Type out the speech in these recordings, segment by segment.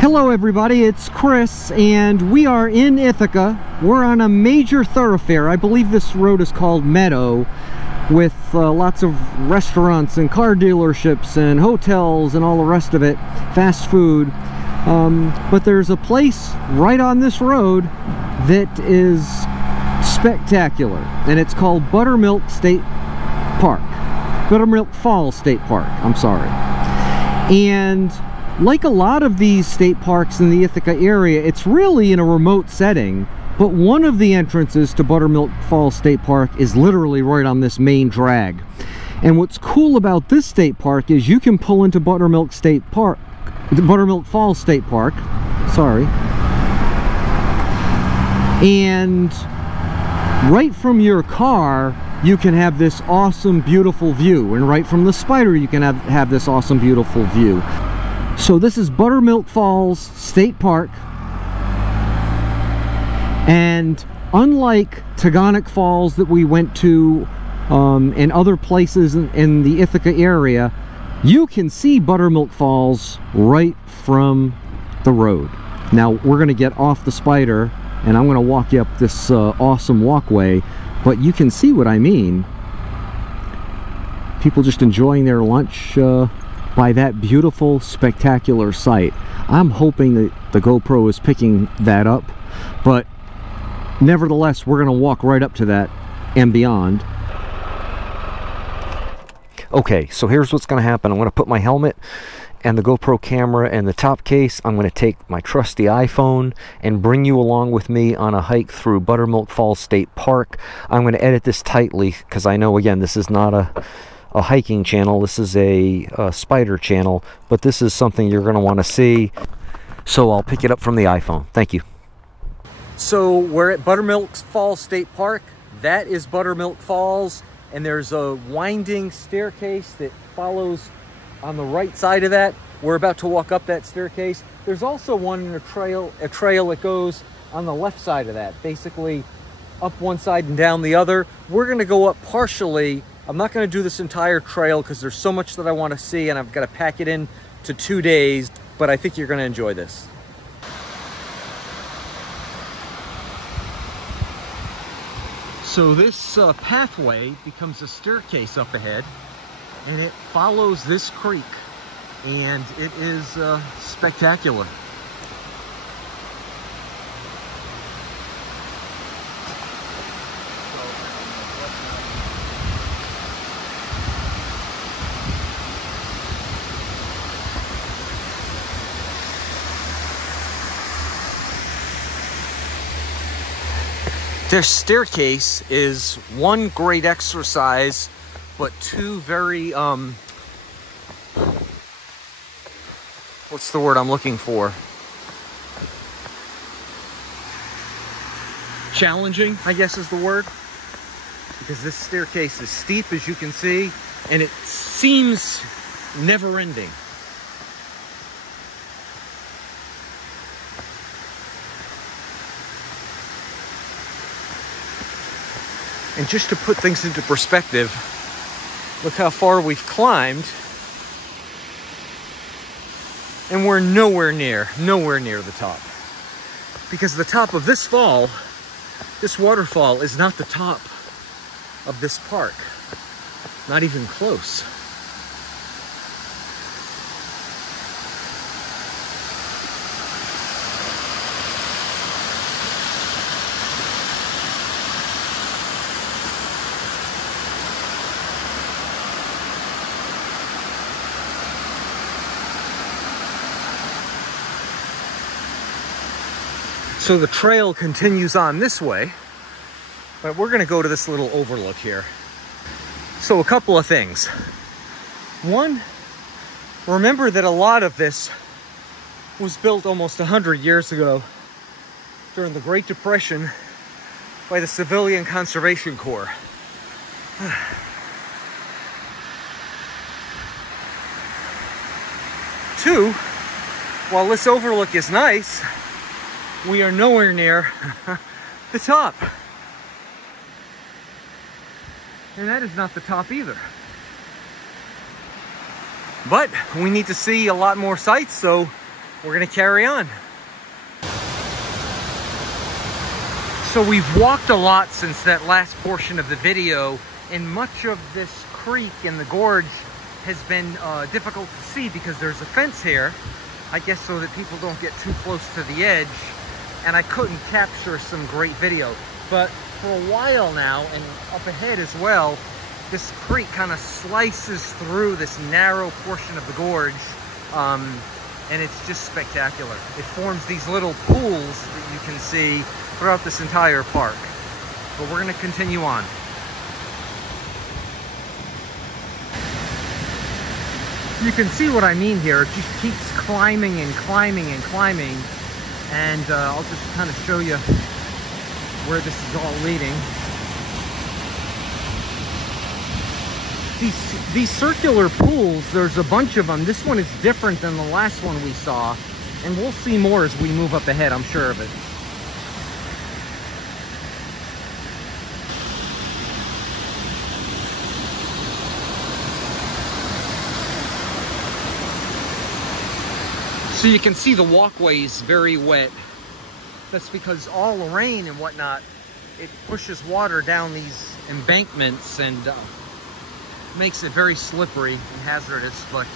Hello everybody, it's Chris and we are in Ithaca. We're on a major thoroughfare. I believe this road is called Meadow, with lots of restaurants and car dealerships and hotels and all the rest of it, fast food. But there's a place right on this road that is spectacular, and it's called Buttermilk Falls State Park, I'm sorry. And like a lot of these state parks in the Ithaca area, it's really in a remote setting, but one of the entrances to Buttermilk Falls State Park is literally right on this main drag. And what's cool about this state park is you can pull into Buttermilk Falls State Park, sorry, and right from your car you can have this awesome beautiful view, and right from the Spyder you can have this awesome beautiful view. So this is Buttermilk Falls State Park, and unlike Tagonic Falls that we went to and other places in the Ithaca area, you can see Buttermilk Falls right from the road. Now we're going to get off the Spyder and I'm going to walk you up this awesome walkway, but you can see what I mean. People just enjoying their lunch by that beautiful, spectacular sight. I'm hoping that the GoPro is picking that up, but nevertheless, we're going to walk right up to that and beyond. Okay, so here's what's going to happen. I'm going to put my helmet and the GoPro camera in the top case. I'm going to take my trusty iPhone and bring you along with me on a hike through Buttermilk Falls State Park. I'm going to edit this tightly because I know, again, this is not a hiking channel. This is a Spyder channel, but this is something you're going to want to see. So I'll pick it up from the iPhone. Thank you. So we're at Buttermilk Falls State Park. That is Buttermilk Falls, and there's a winding staircase that follows on the right side of that. We're about to walk up that staircase. There's also one in a trail that goes on the left side of that, basically up one side and down the other. We're going to go up partially. I'm not going to do this entire trail because there's so much that I want to see and I've got to pack it in to 2 days, but I think you're going to enjoy this. So this pathway becomes a staircase up ahead, and it follows this creek, and it is spectacular. Their staircase is one great exercise, but two very, what's the word I'm looking for? Challenging, I guess is the word. Because this staircase is steep, as you can see, and it seems never-ending. And just to put things into perspective, look how far we've climbed, and we're nowhere near the top. Because the top of this fall, this waterfall, is not the top of this park. Not even close. So the trail continues on this way, but we're going to go to this little overlook here. So a couple of things. One, remember that a lot of this was built almost 100 years ago during the Great Depression by the Civilian Conservation Corps. Two, while this overlook is nice, we are nowhere near the top. And that is not the top either. But we need to see a lot more sights, so we're gonna carry on. So we've walked a lot since that last portion of the video, and much of this creek in the gorge has been difficult to see because there's a fence here, I guess so that people don't get too close to the edge, and I couldn't capture some great video. But for a while now, and up ahead as well, this creek kind of slices through this narrow portion of the gorge, and it's just spectacular. It forms these little pools that you can see throughout this entire park. But we're going to continue on. You can see what I mean here. It just keeps climbing and climbing and climbing, and I'll just kind of show you where this is all leading. These circular pools, there's a bunch of them. This one is different than the last one we saw, and we'll see more as we move up ahead, I'm sure of it. So you can see the walkway is very wet. That's because all the rain and whatnot, it pushes water down these embankments and makes it very slippery and hazardous, but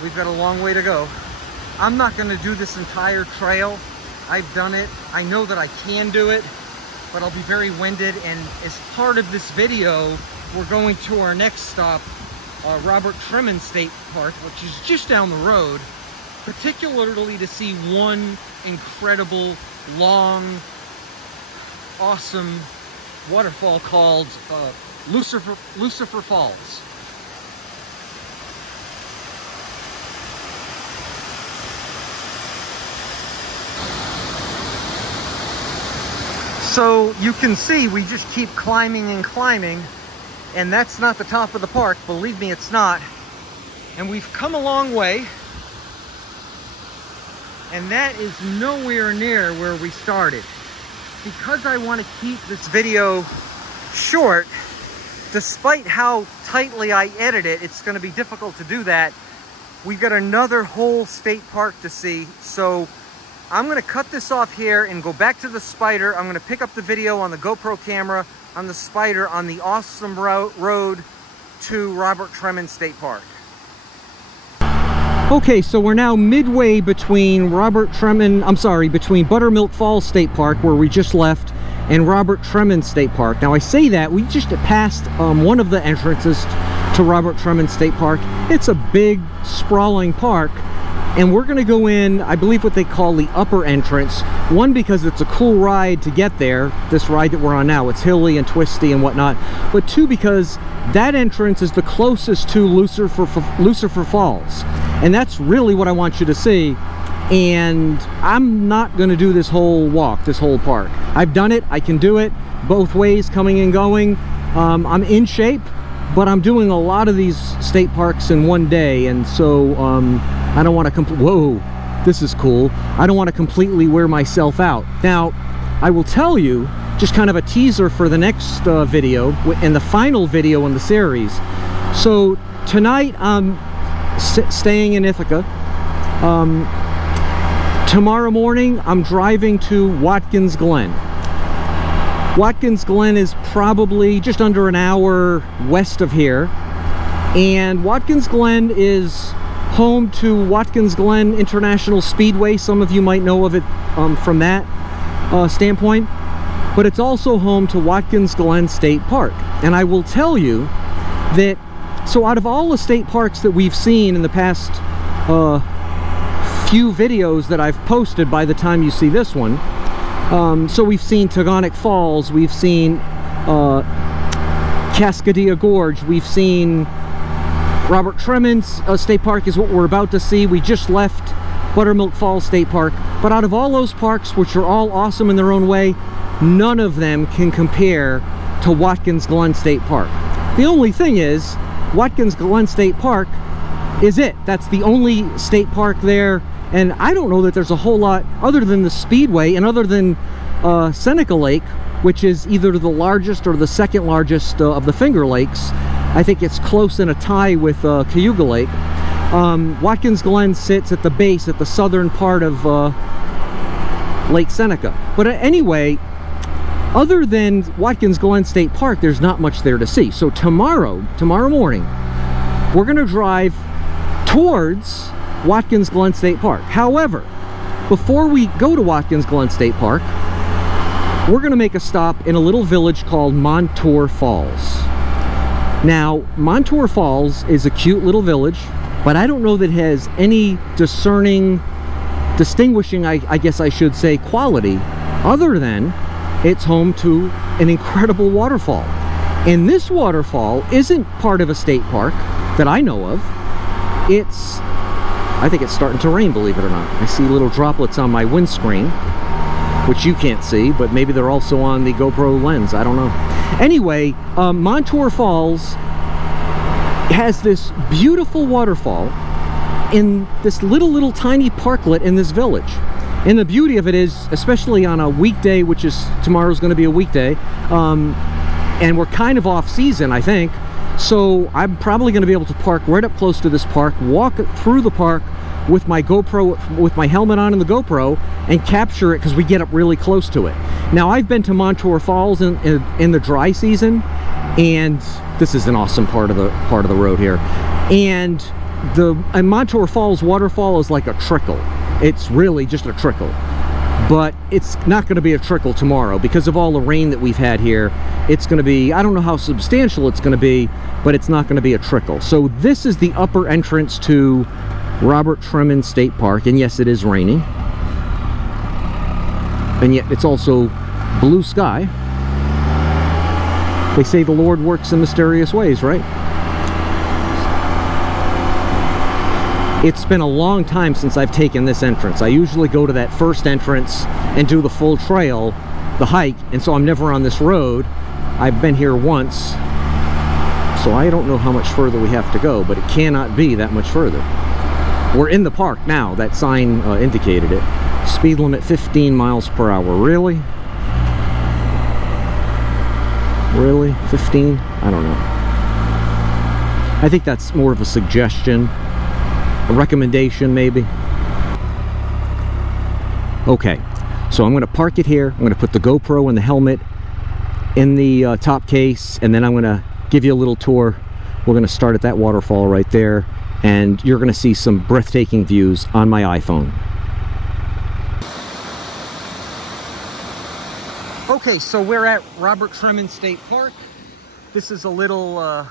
we've got a long way to go. I'm not going to do this entire trail. I've done it. I know that I can do it, but I'll be very winded, and as part of this video, we're going to our next stop, Robert Tremin State Park, which is just down the road, particularly to see one incredible, long, awesome waterfall called Lucifer Falls. So you can see we just keep climbing and climbing, and that's not the top of the park. Believe me, it's not. And we've come a long way, and that is nowhere near where we started. Because I want to keep this video short, despite how tightly I edit it, it's going to be difficult to do that. We've got another whole state park to see, so I'm going to cut this off here and go back to the Spyder. I'm going to pick up the video on the GoPro camera on the Spyder on the awesome road to Robert Tremin State Park. Okay, so we're now midway between between Buttermilk Falls State Park, where we just left, and Robert Tremin State Park. Now I say that, we just passed one of the entrances to Robert Tremin State Park. It's a big, sprawling park, and we're gonna go in, I believe, what they call the upper entrance. One, because it's a cool ride to get there, this ride that we're on now. It's hilly and twisty and whatnot. But two, because that entrance is the closest to Lucifer Falls. And that's really what I want you to see. And I'm not going to do this whole walk, this whole park. I've done it. I can do it both ways, coming and going. I'm in shape, but I'm doing a lot of these state parks in one day. And so I don't want to whoa, this is cool. I don't want to completely wear myself out. Now, I will tell you, just kind of a teaser for the next video and the final video in the series. So tonight I'm staying in Ithaca. Tomorrow morning I'm driving to Watkins Glen. Watkins Glen is probably just under an hour west of here, and Watkins Glen is home to Watkins Glen International Speedway. Some of you might know of it from that standpoint, but it's also home to Watkins Glen State Park. And I will tell you that, so out of all the state parks that we've seen in the past few videos that I've posted by the time you see this one, so we've seen Tagonic Falls, we've seen Cascadia Gorge, we've seen Robert Tremin State Park is what we're about to see. We just left Buttermilk Falls State Park. But out of all those parks, which are all awesome in their own way, none of them can compare to Watkins Glen State Park. The only thing is, Watkins Glen State Park is it. That's the only state park there, and I don't know that there's a whole lot other than the Speedway and other than Seneca Lake, which is either the largest or the second largest of the Finger Lakes. I think it's close in a tie with Cayuga Lake. Watkins Glen sits at the base, at the southern part of Lake Seneca. But anyway, other than Watkins Glen State Park, there's not much there to see. So tomorrow morning, we're going to drive towards Watkins Glen State Park. However, before we go to Watkins Glen State Park, we're going to make a stop in a little village called Montour Falls. Now, Montour Falls is a cute little village, but I don't know that it has any distinguishing, I guess I should say, quality, other than it's home to an incredible waterfall. And this waterfall isn't part of a state park that I know of. I think it's starting to rain, believe it or not. I see little droplets on my windscreen, which you can't see, but maybe they're also on the GoPro lens. I don't know. Anyway, Montour Falls has this beautiful waterfall in this little tiny parklet in this village. And the beauty of it is, especially on a weekday, which is tomorrow's going to be a weekday, and we're kind of off season, I think. So I'm probably going to be able to park right up close to this park, walk through the park with my GoPro, with my helmet on and the GoPro, and capture it because we get up really close to it. Now, I've been to Montour Falls in the dry season, and this is an awesome part of the road here. And the Montour Falls waterfall is like a trickle. It's really just a trickle. But it's not going to be a trickle tomorrow because of all the rain that we've had here. It's going to be, I don't know how substantial it's going to be, but it's not going to be a trickle. So this is the upper entrance to Robert Tremin State Park, and yes, it is raining. And yet it's also blue sky. They say the Lord works in mysterious ways, right? It's been a long time since I've taken this entrance. I usually go to that first entrance and do the full trail, the hike, and so I'm never on this road. I've been here once, so I don't know how much further we have to go, but it cannot be that much further. We're in the park now. That sign indicated it. Speed limit 15 miles per hour. Really? Really? 15? I don't know. I think that's more of a suggestion. A recommendation, maybe. Okay, so I'm going to park it here. I'm going to put the GoPro and the helmet in the top case, and then I'm going to give you a little tour. We're going to start at that waterfall right there, and you're going to see some breathtaking views on my iPhone. Okay, so we're at Robert Tremin State Park. This is a little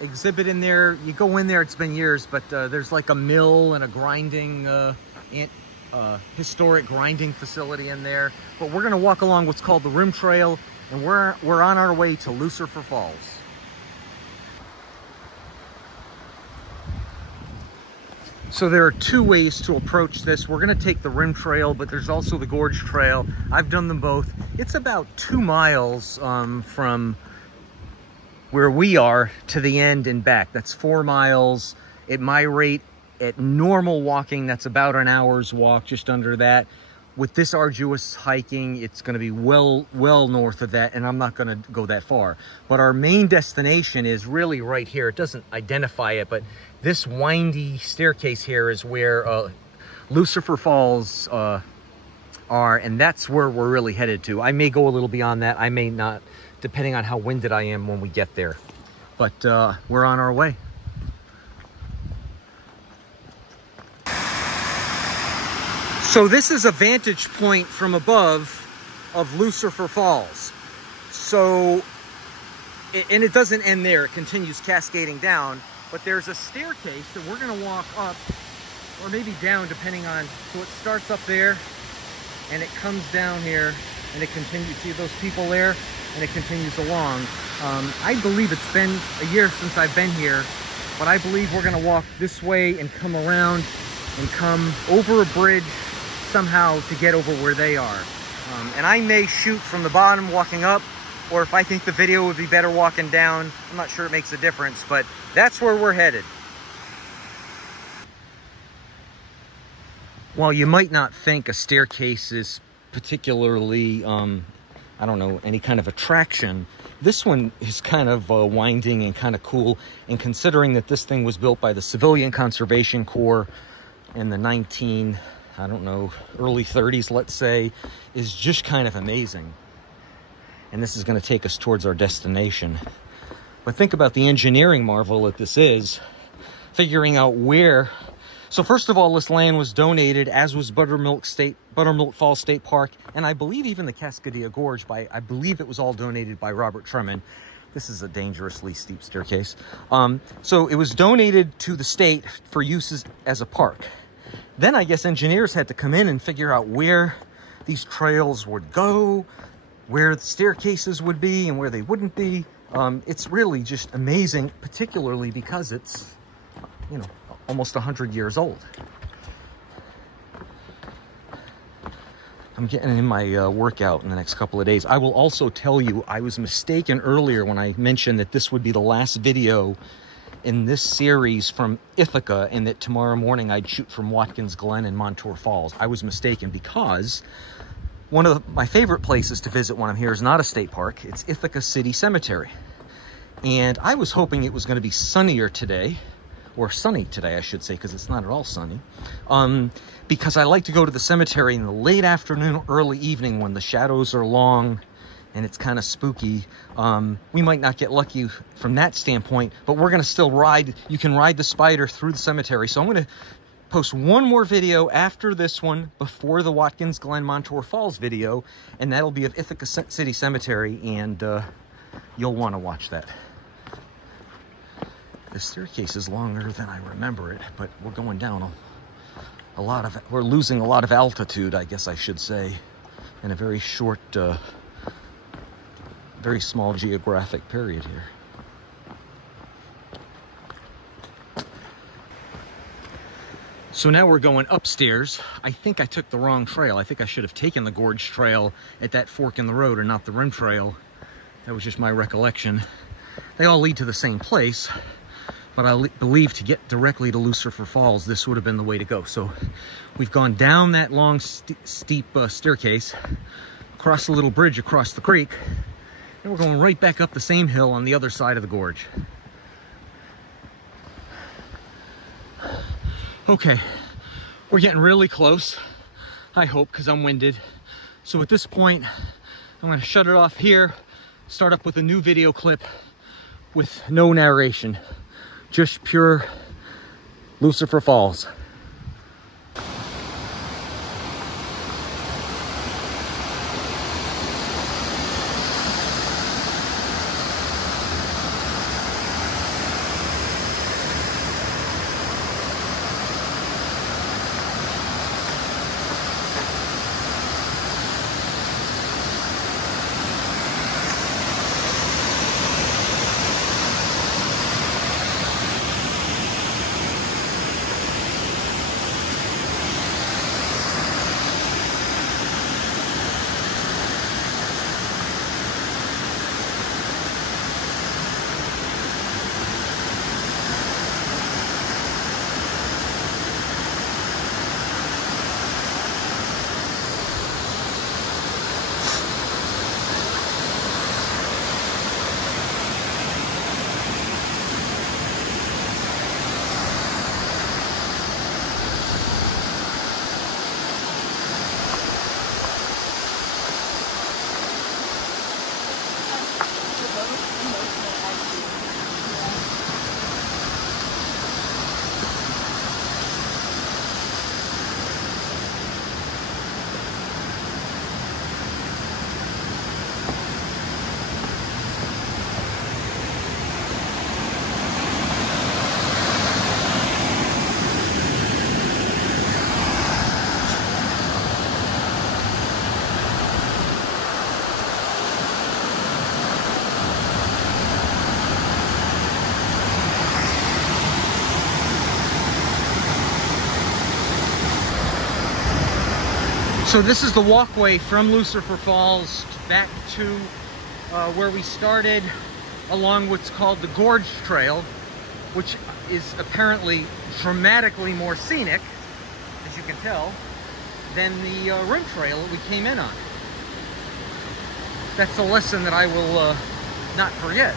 exhibit in there. You go in there, it's been years, but there's like a mill and a grinding historic grinding facility in there. But we're going to walk along what's called the Rim Trail, and we're on our way to Lucifer Falls. So there are two ways to approach this. We're going to take the Rim Trail, but there's also the Gorge Trail. I've done them both. It's about 2 miles from where we are to the end and back. That's 4 miles. At my rate, at normal walking, that's about an hour's walk, just under that. With this arduous hiking, it's going to be well north of that, and I'm not going to go that far. But our main destination is really right here. It doesn't identify it, but this windy staircase here is where Lucifer Falls are, and that's where we're really headed to. I may go a little beyond that. I may not, depending on how winded I am when we get there. But we're on our way. So this is a vantage point from above of Lucifer Falls. So, and it doesn't end there, it continues cascading down, but there's a staircase that we're gonna walk up, or maybe down, depending on, so it starts up there, and it comes down here, and it continues, see those people there? And it continues along. I believe it's been a year since I've been here, but I believe we're gonna walk this way and come around and come over a bridge somehow to get over where they are. And I may shoot from the bottom walking up, or if I think the video would be better walking down, I'm not sure it makes a difference, but that's where we're headed. While you might not think a staircase is particularly I don't know, any kind of attraction. This one is kind of winding and kind of cool. And considering that this thing was built by the Civilian Conservation Corps in the early 30s, let's say, is just kind of amazing. And this is going to take us towards our destination. But think about the engineering marvel that this is. Figuring out where. So first of all, this land was donated, as was Buttermilk Falls State Park, and I believe even the Cascadia Gorge, I believe it was all donated by Robert Tremont. This is a dangerously steep staircase. So it was donated to the state for use as a park. Then I guess engineers had to come in and figure out where these trails would go, where the staircases would be and where they wouldn't be. It's really just amazing, particularly because it's, you know, almost 100 years old. I'm getting in my workout in the next couple of days. I will also tell you, I was mistaken earlier when I mentioned that this would be the last video in this series from Ithaca, and that tomorrow morning I'd shoot from Watkins Glen and Montour Falls. I was mistaken, because one of my favorite places to visit when I'm here is not a state park. It's Ithaca City Cemetery. And I was hoping it was going to be sunnier today, or sunny today, I should say, because it's not at all sunny. Because I like to go to the cemetery in the late afternoon, early evening, when the shadows are long and it's kind of spooky. We might not get lucky from that standpoint, but we're going to still ride. You can ride the Spyder through the cemetery. So I'm going to post one more video after this one, before the Watkins Glen Montour Falls video, and that'll be of Ithaca City Cemetery, and you'll want to watch that. The staircase is longer than I remember it, but we're going down we're losing a lot of altitude, I guess I should say, in a very short, very small geographic period here. So now we're going upstairs. I think I took the wrong trail. I think I should have taken the gorge trail at that fork in the road and not the rim trail. That was just my recollection. They all lead to the same place, but I believe to get directly to Lucifer Falls, this would have been the way to go. So we've gone down that long, steep staircase, across the little bridge across the creek, and we're going right back up the same hill on the other side of the gorge. Okay, we're getting really close, I hope, because I'm winded. So at this point, I'm going to shut it off here, start up with a new video clip with no narration, just pure Lucifer Falls. So this is the walkway from Lucifer Falls back to where we started, along what's called the Gorge Trail, which is apparently dramatically more scenic, as you can tell, than the rim trail that we came in on. that's a lesson that I will not forget.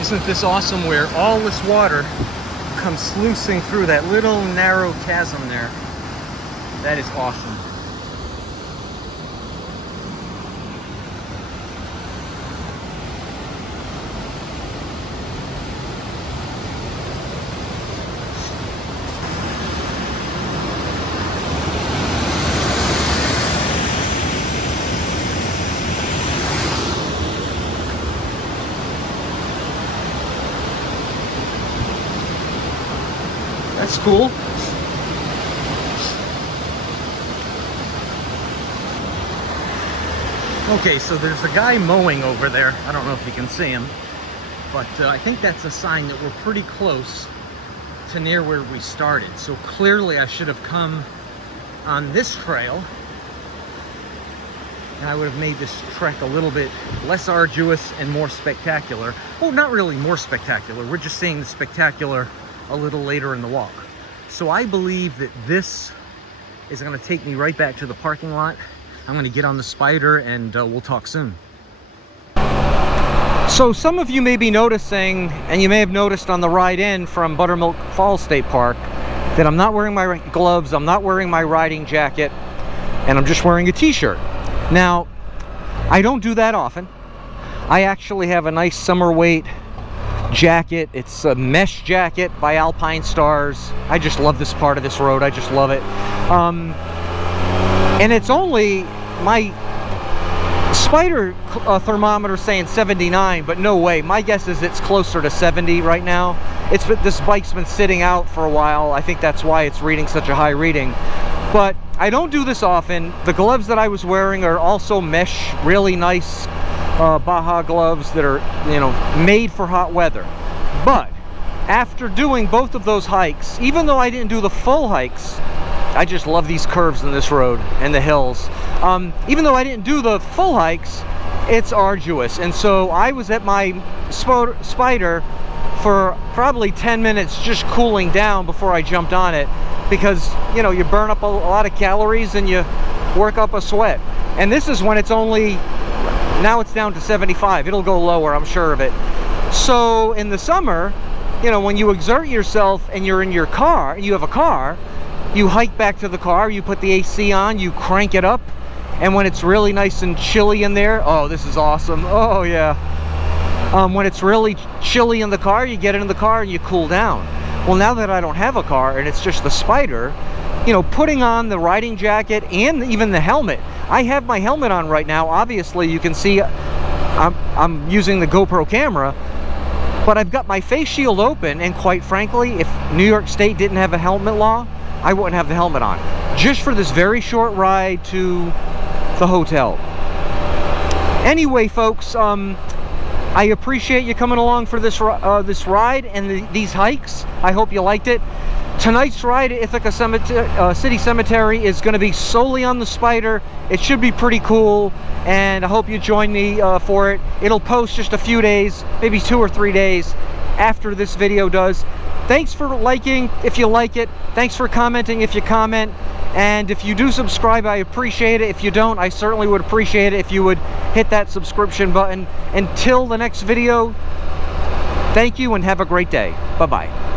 Isn't this awesome where all this water comes sluicing through that little narrow chasm there? That is awesome. That's cool. Okay, so there's a guy mowing over there. I don't know if you can see him, but I think that's a sign that we're pretty close to near where we started. So clearly I should have come on this trail, and I would have made this trek a little bit less arduous and more spectacular. Well, not really more spectacular. We're just seeing the spectacular a little later in the walk. So I believe that this is going to take me right back to the parking lot. I'm going to get on the Spyder and we'll talk soon. So some of you may be noticing, and you may have noticed on the ride in from Buttermilk Falls State Park, that I'm not wearing my gloves, I'm not wearing my riding jacket, and I'm just wearing a t-shirt. Now, I don't do that often. I actually have a nice summer weight jacket. It's a mesh jacket by Alpine Stars. I just love this part of this road. I just love it. And it's only my Spyder thermometer saying 79, but no way. My guess is it's closer to 70 right now. This bike's been sitting out for a while. I think that's why it's reading such a high reading. But I don't do this often. The gloves that I was wearing are also mesh, really nice Baja gloves that are, you know, made for hot weather. But after doing both of those hikes, even though I didn't do the full hikes, I just love these curves in this road and the hills. Even though I didn't do the full hikes, it's arduous. And so I was at my Spyder for probably 10 minutes just cooling down before I jumped on it, because, you know, you burn up a lot of calories and you work up a sweat. And this is when it's only, now it's down to 75. It'll go lower, I'm sure of it. So in the summer, you know, when you exert yourself and you're in your car, you have a car, you hike back to the car, you put the AC on, you crank it up, and when it's really nice and chilly in there, oh, this is awesome. Oh yeah. When it's really chilly in the car, you get in the car and you cool down. Well, now that I don't have a car and it's just the Spyder, you know, putting on the riding jacket and even the helmet. I have my helmet on right now. Obviously, you can see I'm using the GoPro camera, but I've got my face shield open, and quite frankly, if New York State didn't have a helmet law, I wouldn't have the helmet on. Just for this very short ride to the hotel. Anyway, folks, I appreciate you coming along for this ride and these hikes. I hope you liked it. Tonight's ride at Ithaca City Cemetery is going to be solely on the Spyder. It should be pretty cool, and I hope you join me for it. It'll post just a few days, maybe 2 or 3 days after this video does. Thanks for liking if you like it. Thanks for commenting if you comment. And if you do subscribe, I appreciate it. If you don't, I certainly would appreciate it if you would hit that subscription button. Until the next video, thank you and have a great day. Bye-bye.